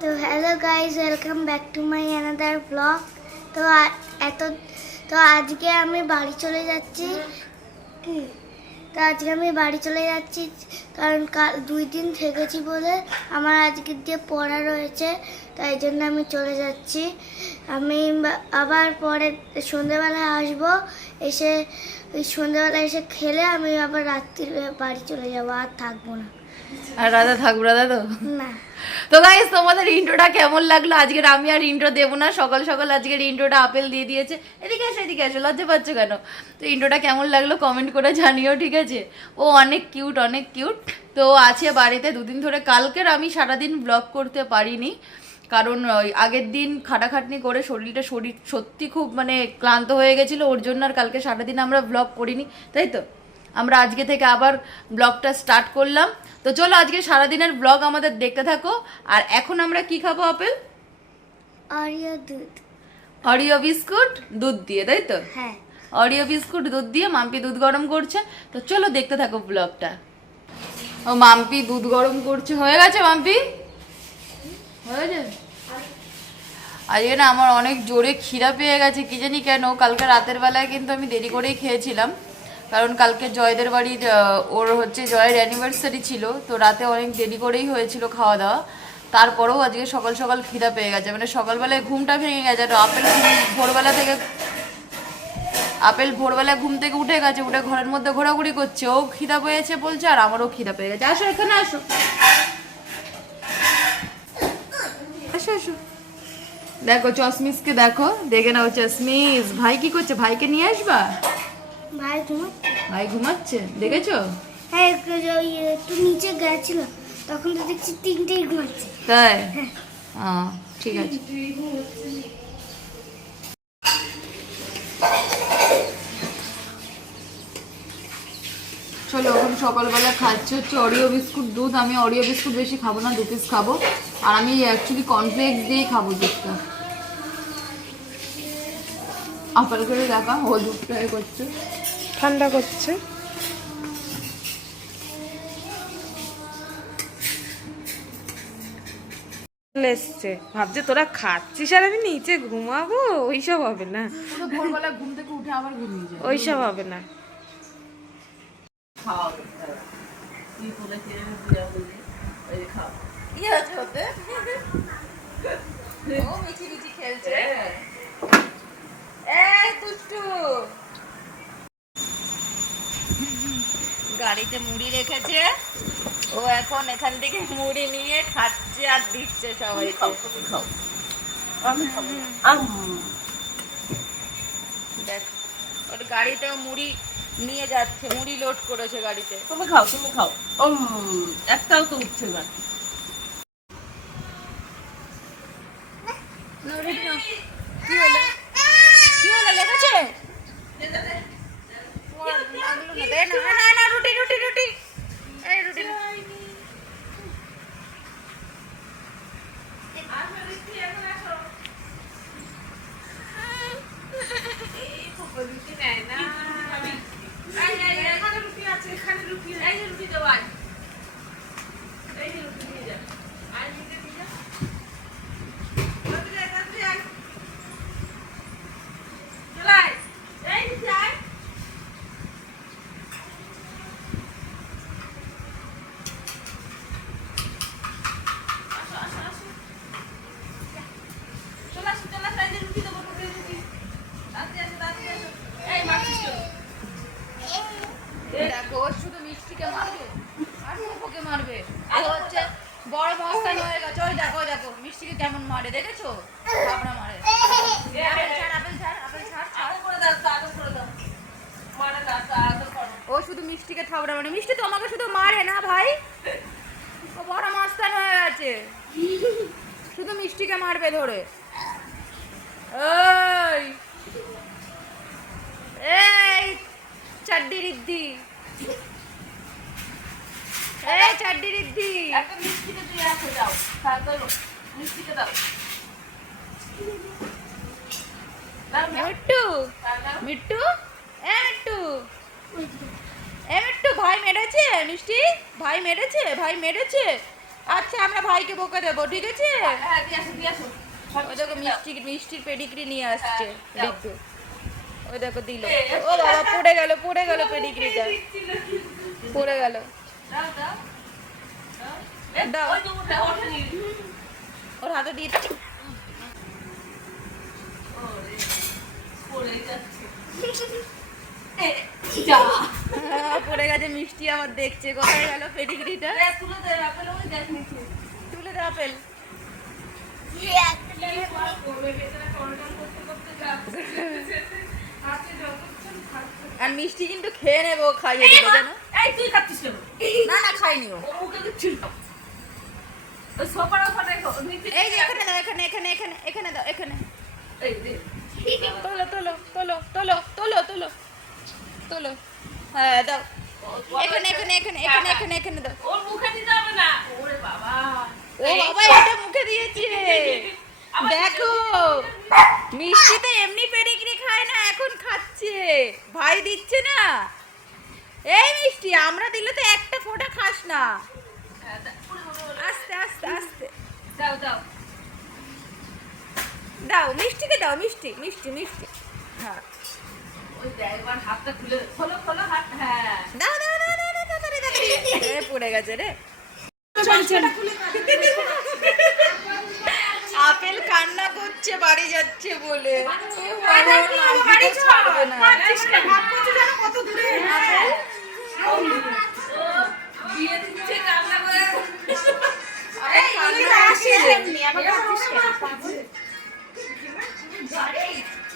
তো hello guys welcome back to my another blog তো এত তো আজকে আমি বাড়ি চলে যাচ্ছি। কি তো আজকে আমি বাড়ি চলে যাচ্ছি কারণ কাল দুই দিন থেকেছি বলে আমার আজকে দিয়ে পড়া রয়েছে তাই জন্য আমি চলে যাচ্ছি। আমি আবার পরে সন্ধেবেলায় আসব এসে ওই সন্ধেবেলা এসে খেলে আমি আবার রাত্রির বাড়ি চলে যাব আর থাকব না। আর রাধা থাকব রাধা তো? না। তো গাইস তোমাদের ইন্ট্রোটা কেমন লাগল? আজকের আমি আর ইন্ট্রো দেবো না। সকাল সকাল আজকের ইন্ট্রোটা আপেল দিয়ে দিয়েছে। এদিকে আসো এদিকে আসো লজ্জা পাচ্ছ কেন? তো ইন্ট্রোটা কেমন লাগল কমেন্ট করে জানিও, ঠিক আছে? ও অনেক কিউট অনেক কিউট তো আছে বাড়িতে দুদিন ধরে। কালকের আমি সারাদিন ব্লগ করতে পারিনি। কারণ ওই আগের দিন খাটাখাটনি করে শরীরটা শরীর সত্যি খুব মানে ক্লান্ত হয়ে গেছিল। ওর জন্য আর কালকে সারাদিন আমরা ব্লগ করিনি। তাই তো? আমরা আজকে থেকে আবার ব্লগটা স্টার্ট করলাম। তো চলো আজকে সারাদিনের ব্লগ আমাদের দেখতে থাকো। আর এখন আমরা কি খাব আপেল? অরিও দুধ। অরিও বিস্কুট দুধ দিয়ে তাই তো? হ্যাঁ। অরিও বিস্কুট দুধ দিয়ে মাম্পি দুধ গরম করছে। তো চলো দেখতে থাকো ব্লগটা। ও মাম্পি দুধ গরম করছে। হয়ে গেছে মাম্পি? হয়ে গেছে? আজকে না আমার অনেক জোরে খিদা পেয়ে গেছে কি জানি কেন। কালকে রাতের বেলায় কিন্তু আমি দেরি করেই খেয়েছিলাম। কারণ কালকে জয়দের বাড়ির ওর হচ্ছে জয়ের অ্যানিভার্সারি ছিল, তো রাতে অনেক দেরি করেই হয়েছিল খাওয়া দাওয়া। তারপরেও আজকে সকাল সকাল খিদা পেয়ে গেছে। মানে সকালবেলায় ঘুমটা ভেঙে গেছে, আর আপেল ভোরবেলা থেকে, আপেল ভোরবেলা ঘুম থেকে উঠে গেছে, উঠে ঘরের মধ্যে ঘোরাঘুরি করছে। ও খিদা পেয়েছে বলছে, আর আমারও খিদা পেয়ে গেছে। আসো, এখানে আসো। আসো আসো। দেখো, চশমিসকে দেখো, দেখে নাও, চশমিস। ভাই কি করছে? ভাইকে নিয়ে আসবা? ভাই ঘুমাচ্ছে? ভাই ঘুমাচ্ছে? দেখেছ? হ্যাঁ একটু একটু নিচে গেছিল তখন তো দেখছি তিনটেই ঘুমাচ্ছে। তাই? হ্যাঁ। ঠিক আছে। চলো এখন সকালবেলা খাচ্ছি হচ্ছে অরিও বিস্কুট দুধ। আমি অরিও বিস্কুট বেশি খাব না দু পিস খাব। আর আমি অ্যাকচুয়ালি কর্নফ্লেক্স দিয়েই খাব দুধটা। আপেল করে দেখা ও দুধ ট্রাই করছে। ঠান্ডা করছে। চলে এসছে। ভাবছে তোরা খাচ্ছিস আর আমি নিচে ঘুমাবো? ওইসব হবে না। ওইসব হবে না। খাওয়া তুই তুলে খেয়ে দিয়ে বললি ওই খাও কি আছে ওতে ও মিঠি মিঠি খেলছে এই দুষ্টু গাড়িতে মুড়ি রেখেছে। ও এখন এখান থেকে মুড়ি নিয়ে খাচ্ছে আর দিচ্ছে সবাই খাও দেখ ওর গাড়িতেও মুড়ি নিয়ে যাচ্ছে মুড়ি লোড করেছে গাড়িতে। তুমি খাও তুমি খাও। একটাও তো উঠছে না কি হলো কি হলো লেগেছে রুটি রুটি রুটি এই রুটি দেখো ও শুধু মিষ্টিকে মারবে আর মোপোকে মারবে ও হচ্ছে বড় মস্তান হয়ে গেছে ওই দেখো ওই দেখো মিষ্টিকে কেমন মারে দেখেছ থাবড়া মারে আপেল ছাড় আপেল ছাড় আপেল ছাড় ছাড় ও শুধু মিষ্টিকে থাবড়া মানে মিষ্টি তো আমাকে শুধু মারে না ভাই ও বড় মস্তান হয়ে গেছে শুধু মিষ্টিকে মারবে ধরে। এই। এই চাড্ডি রিদ্ধি। এই চাড্ডি রিদ্ধি। একটা মিষ্টিকে তুই রাখো যাও তারপর মিষ্টিকে দাও। দাও, দাও, মিট্টু। দাও। মিট্টু? এ মিট্টু। এ মিট্টু ভাই মেরেছে? মিষ্টি? ভাই মেরেছে? ভাই মেরেছে? আচ্ছা আমরা ভাইকে বকে দেবো ঠিক আছে? হ্যাঁ আসো ওই দেখো মিষ্টি মিষ্টির পেডিগ্রি নিয়ে আসছে ঋতু ওই দেখো দিল। ও বাবা পড়ে গেল পড়ে গেল পেডিগ্রিটা পড়ে গেল। দাও ওর হাতে দিয়ে পড়ে যাচ্ছে। হ্যাঁ, পড়ে গেছে মিষ্টি আমার দেখছে। কোথায় গেল পেডিগ্রিটা? তুলে দে আপেল তুলে দে আপেল আর মিষ্টি কিন্তু খেয়ে নেব খাইয়ে দিল জানো? এই তুই খাচ্ছিস না না খাইনি ও। এই যে এখানে দাও এখানে এখানে এখানে এখানে দাও এখানে। তোলো তোলো তোলো তোলো তোলো তোলো। তোলো। হ্যাঁ দাও। এখানে এখানে এখানে এখানে এখানে এখানে দাও। ওর মুখে দিতে হবে না। ওরে বাবা। ও বাবা এটা মুখে দিয়েছে। দেখো মিষ্টি তো এমনি পেডিগ্রি খায় না এখন খাচ্ছে। ভাই দিচ্ছে না। এই মিষ্টি আমরা দিলে তো একটা ফোঁটা খাস না। হ্যাঁ। আস্তে আস্তে আস্তে। দাও দাও। দাও মিষ্টিকে দাও মিষ্টি মিষ্টি মিষ্টি হ্যাঁ ওই দেখ একবার হাতটা খুলে। খোলো খোলো হাত হ্যাঁ দাও দাও দাও দাও দাও তাড়াতাড়ি তাড়াতাড়ি এ পড়ে গেছে রে আপেল কান্না করছে বাড়ি যাচ্ছে বলে বাড়ি ছাড়বে না বিয়ে দিচ্ছে কান্না করে আপেল কান্না করছে।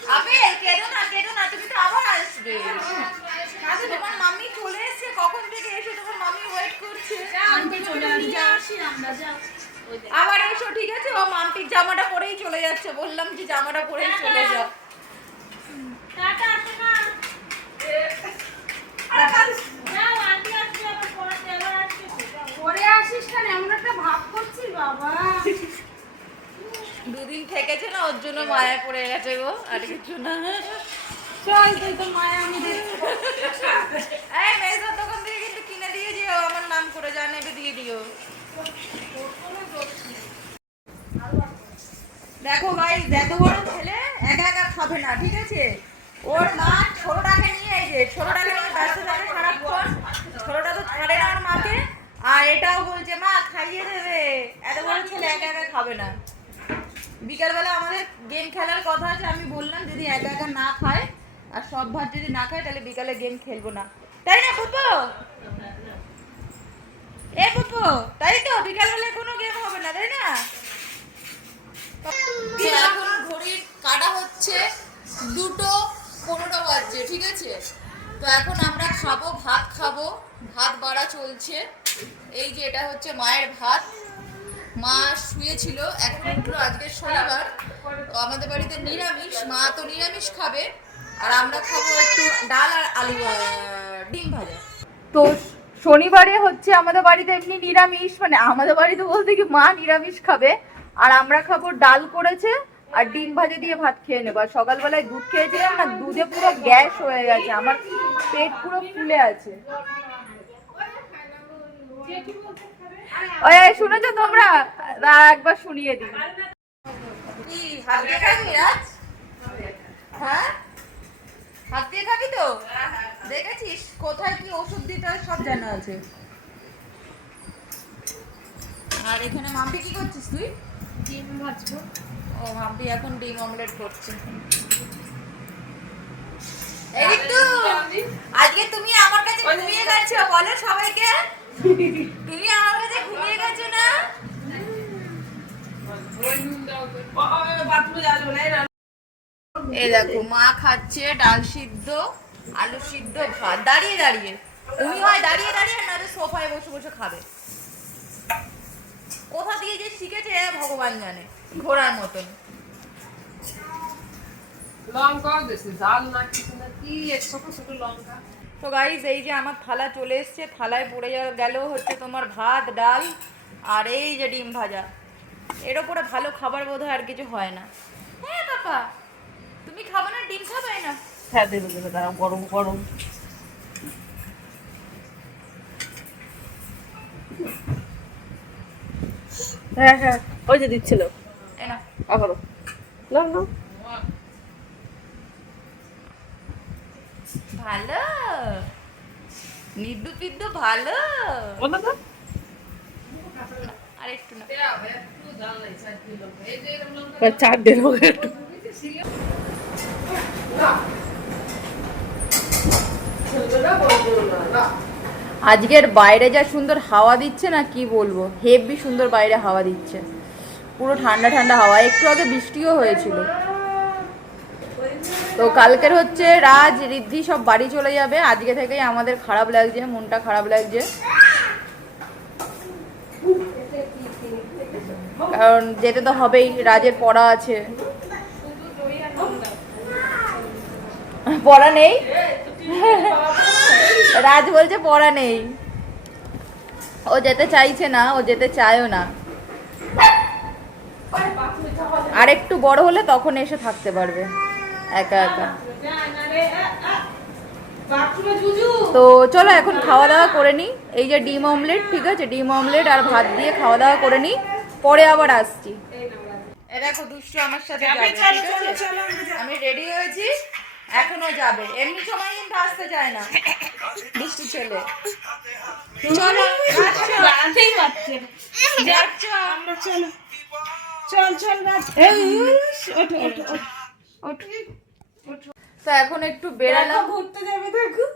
আপেল কেঁদো না কেঁদো না তুমি তো আবার আসবে। তোমার মাম্মি চলে এসেছে কখন থেকে এসে তোমার মাম্মি ওয়েট করছে? আবার এসো ঠিক আছে? ও মাম্পির জামাটা পরেই চলে যাচ্ছে বললাম যে জামাটা পরেই চলে যাও। দুদিন থেকেছে না ওর জন্য মায়া পড়ে গেছে গো আর কিছু না চল তো মায়ের এই মেয়েদের দোকান থেকে কিন্তু কিনে দিয়ে যেও আমার নাম করে নেবে দিয়ে দিও। দেখো ভাই এত বড় ছেলে একা একা খাবে না ঠিক আছে? ওর মা ছোটটাকে নিয়ে এই যে ছোটটাকে নিয়ে ব্যস্ত থাকে সারাক্ষণ ছোটটা তো ছাড়ে না ওর মাকে। আর এটাও বলছে মা খাইয়ে দেবে। এত বড় ছেলে একা একা খাবে না। বিকালবেলা আমাদের গেম খেলার কথা আছে, আমি বললাম যদি একা একা না খায় আর সব ভাত যদি না খায়, তাহলে বিকালে গেম খেলব না। তাই না পুপো এ পুপো তাই তো? বিকালবেলায় কোনো গেম হবে না, তাই না? এখন ঘড়ির কাটা হচ্ছে দুটো পনেরো বাজছে, ঠিক আছে? তো এখন আমরা খাব, ভাত খাব, ভাত বাড়া চলছে। এই যে এটা হচ্ছে মায়ের ভাত। মা শুয়েছিল, এখন উঠল আজকে শনিবার। তো আমাদের বাড়িতে নিরামিষ, মা তো নিরামিষ খাবে। আর আমরা খাব একটু ডাল আর আলু ডিম ভাজা। তো শনিবারে হচ্ছে আমাদের বাড়িতে এমনি নিরামিষ মানে আমাদের বাড়িতে বলতে কি মা নিরামিষ খাবে। আর আমরা খাব ডাল করেছে আর ডিম ভাজা দিয়ে ভাত খেয়ে নেব। আর সকালবেলায় দুধ খেয়েছিলাম না, দুধে পুরো গ্যাস হয়ে গেছে, আমার পেট পুরো ফুলে আছে। ওই শুনেছো তোমরা? একবার শুনিয়ে দিই। কি হাত দিয়ে খাবি রাজ হ্যাঁ? হাত দিয়ে খাবি তো? দেখেছিস? কোথায় কি ওষুধ দিতে হয় সব জানা আছে। আর এখানে মাম্পি কি করছিস তুই? ডিম ভাজবো। ও মাম্পি এখন ডিম অমলেট করছে। আজকে তুমি আমার কাছে ঘুমিয়ে গেছো বলো সবাইকে। তুমি আমার কাছে ঘুমিয়ে গেছো না? এই দেখো, মা খাচ্ছে ডাল সিদ্ধ, আলু সিদ্ধ ভাত। দাঁড়িয়ে দাঁড়িয়ে। উনি হয় দাঁড়িয়ে দাঁড়িয়ে, না সোফায় বসে বসে খাবে। কোথা দিয়ে যে শিখেছে ভগবান জানে, ঘোড়ার মতন। লঙ্কা দিয়েছে, ঝাল না কিছু না কি, ছোট ছোট লঙ্কা। তো গাইজ এই যে আমার থালা চলে এসছে থালায় পড়ে গেল হচ্ছে তোমার ভাত ডাল আর এই যে ডিম ভাজা। এর ওপরে ভালো খাবার বোধ আর কিছু হয় না। হ্যাঁ পাপা তুমি খাবে না ডিম খাবে না? হ্যাঁ দেবে দেবে দাঁড়াও গরম গরম। হ্যাঁ হ্যাঁ ওই যে দিচ্ছিল। এখনও না না ভালো নিড্ডু পিড্ডু ভালো। বলো তো। আর একটু না। চার দিন একটু। আজকের বাইরে যা সুন্দর হাওয়া দিচ্ছে না কি বলব? হেভি সুন্দর বাইরে হাওয়া দিচ্ছে। পুরো ঠান্ডা ঠান্ডা হাওয়া। একটু আগে বৃষ্টিও হয়েছিল। তো কালকের হচ্ছে রাজ রিদ্ধি সব বাড়ি চলে যাবে। আজকে থেকেই আমাদের খারাপ লাগছে, মনটা খারাপ লাগছে। কারণ যেতে তো হবেই, রাজের পড়া আছে। পড়া নেই? রাজ বলছে পড়া নেই। ও যেতে চাইছে না, ও যেতে চায়ও না। আর একটু বড় হলে তখন এসে থাকতে পারবে। একা একা। তো চলো এখন খাওয়া দাওয়া করে নিই এই যে ডিম অমলেট ঠিক আছে? ডিম অমলেট আর ভাত দিয়ে খাওয়া দাওয়া করে নিই পরে আবার আসছি। দেখো দুষ্টু আমার সাথে আমি রেডি হয়েছি এখনও যাবে। এমনি সময় কিন্তু আসতে চায় না। দুষ্টু ছেলে। চলো যাচ্ছ? তো এখন একটু বেরালাম ঘুরতে যাবে দেখো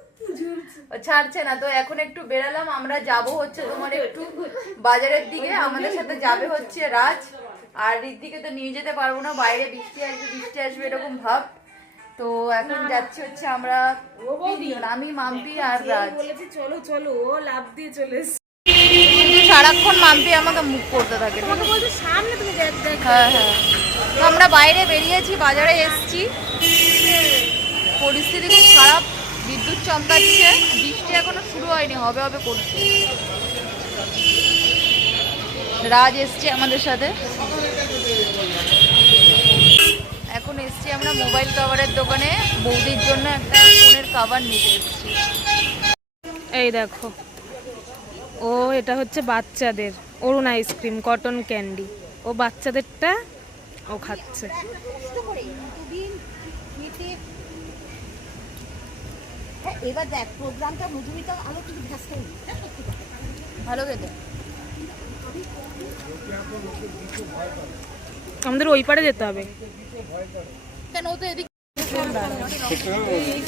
ছাড়ছে না তো এখন একটু বেরালাম আমরা যাব হচ্ছে তোমার একটু বাজারের দিকে আমাদের সাথে যাবে হচ্ছে রাজ। আর ঋদ্ধিকে তো নিয়ে যেতে পারব না বাইরে বৃষ্টি আসবে বৃষ্টি আসবে এরকম ভাব। তো এখন যাচ্ছি হচ্ছে আমরা আমি মাম্পি আর রাজ। চলো চলো ও লাভ দিয়ে চলে সারাক্ষণ মাম্পি আমাকে মুখ করতে থাকে। সামনে তুমি হ্যাঁ হ্যাঁ। তো আমরা বাইরে বেরিয়েছি বাজারে এসেছি। পরিস্থিতি খুব খারাপ, বিদ্যুৎ চমকাচ্ছে, বৃষ্টি এখনও শুরু হয়নি, হবে হবে করছে রাজ এসছে আমাদের সাথে। এখন এসছি আমরা মোবাইল কভারের দোকানে, বৌদির জন্য একটা ফোনের কভার নিতে এসেছি। এই দেখো, ও এটা হচ্ছে বাচ্চাদের, Arun ice cream, cotton candy. ও বাচ্চাদেরটা ও খাচ্ছে। এবার দেখ প্রোগ্রামটা মধুমিতা আলো কিন্তু ব্যস্ত ভালো খেতে। আমাদের ওই পারে যেতে হবে। কেন ও তো এদিকে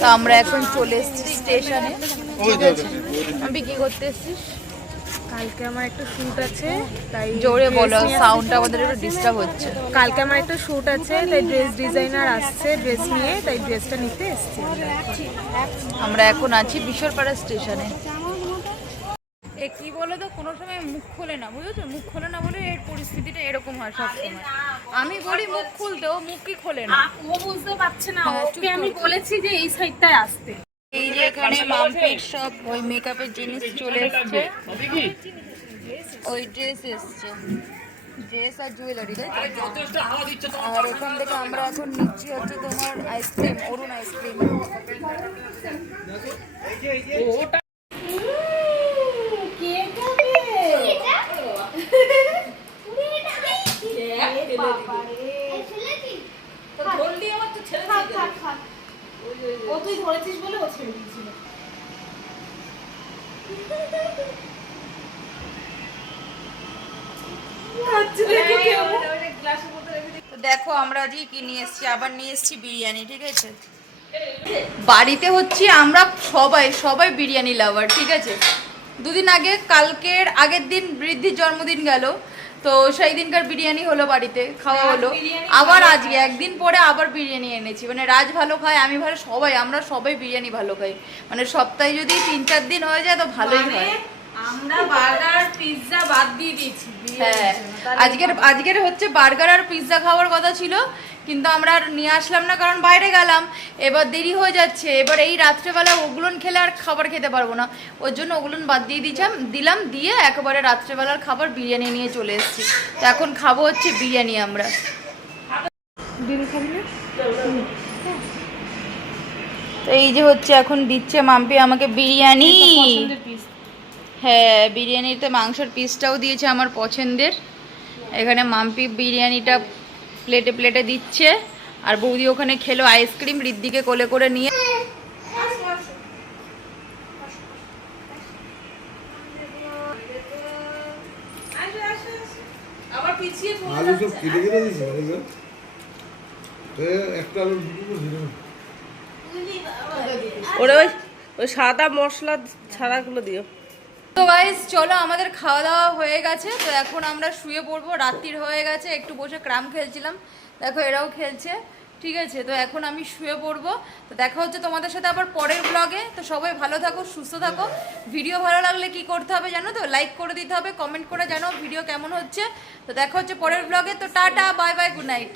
তো আমরা এখন চলে এসেছি স্টেশনে। আমি কি করতে এসেছিস? কালকে আমার একটা শুট আছে তাই জোরে বলো সাউন্ডটা আমাদের একটু ডিস্টার্ব হচ্ছে। কালকে আমার একটা শুট আছে তাই ড্রেস ডিজাইনার আসছে ড্রেস নিয়ে তাই ড্রেসটা নিতে এসেছি আমরা। এখন আছি বিশ্বরপাড়া স্টেশনে। এ কি বলো তো কোনো সময় মুখ খোলে না বুঝেছ? মুখ খোলে না বলে এর পরিস্থিতিটা এরকম হয় সব সময় আমি বলি মুখ খুলতে ও মুখই খোলে না। ও বুঝতে পারছে না। হ্যাঁ, ওকে আমি বলেছি যে এই সাইডটায় আসতে। যে এখানে মাম্পির সব ওই মেকআপের জিনিস চলে এসছে। ওই ড্রেস এসছে। ড্রেস আর জুয়েলারি তাই আর ওখান থেকে আমরা এখন নিচ্ছি হচ্ছে তোমার আইসক্রিম অরুণ আইসক্রিম ও তুই ধরেছিস বলে ও ছেড়ে দিয়েছিল। দেখো আমরা আজকে কি নিয়ে এসেছি আবার নিয়ে এসেছি বিরিয়ানি ঠিক আছে? বাড়িতে হচ্ছে আমরা সবাই সবাই বিরিয়ানি লাভার ঠিক আছে? দুদিন আগে কালকের আগের দিন বৃদ্ধির জন্মদিন গেল তো সেই দিনকার বিরিয়ানি হলো বাড়িতে খাওয়া হলো। আবার আজকে একদিন পরে আবার বিরিয়ানি এনেছি। মানে রাজ ভালো খায় আমি ভালো সবাই আমরা সবাই বিরিয়ানি ভালো খাই। মানে সপ্তাহে যদি তিন চার দিন হয়ে যায় তো ভালোই হয়। আমরা বার্গার পিৎজা বাদ দিয়ে দিয়েছি হ্যাঁ আজকের আজকের হচ্ছে বার্গার আর পিৎজা খাওয়ার কথা ছিল। কিন্তু আমরা আর নিয়ে আসলাম না কারণ বাইরে গেলাম। এবার দেরি হয়ে যাচ্ছে। এবার এই রাত্রেবেলা ওগুলোন খেলে আর খাবার খেতে পারব না। ওর জন্য ওগুলোন বাদ দিয়ে দিলাম দিলাম দিয়ে একেবারে রাত্রেবেলার খাবার বিরিয়ানি নিয়ে চলে এসেছি। তো এখন খাব হচ্ছে বিরিয়ানি আমরা। ডিম খাবি না? তো এই যে হচ্ছে এখন দিচ্ছে মাম্পি আমাকে বিরিয়ানি। হ্যাঁ বিরিয়ানিতে মাংসের পিসটাও দিয়েছে আমার পছন্দের। এখানে মাম্পি বিরিয়ানিটা প্লেটে প্লেটে দিচ্ছে। আর বৌদি ওখানে খেলো আইসক্রিম রিদ্দিকে কোলে করে নিয়ে। ওরে ওই ওই সাদা মশলা ছাড়াগুলো দিও। তো গাইস চলো আমাদের খাওয়া দাওয়া হয়ে গেছে। তো এখন আমরা শুয়ে পড়ব, রাত্রির হয়ে গেছে, একটু বসে ক্রাম খেলছিলাম। দেখো এরাও খেলছে, ঠিক আছে? তো এখন আমি শুয়ে পড়ব। তো দেখা হচ্ছে তোমাদের সাথে আবার পরের ব্লগে তো সবাই ভালো থাকো, সুস্থ থাকো। ভিডিও ভালো লাগলে কি করতে হবে জানো তো? লাইক করে দিতে হবে কমেন্ট করে জানো ভিডিও কেমন হচ্ছে। তো দেখা হচ্ছে পরের ব্লগে তো tata bye bye good night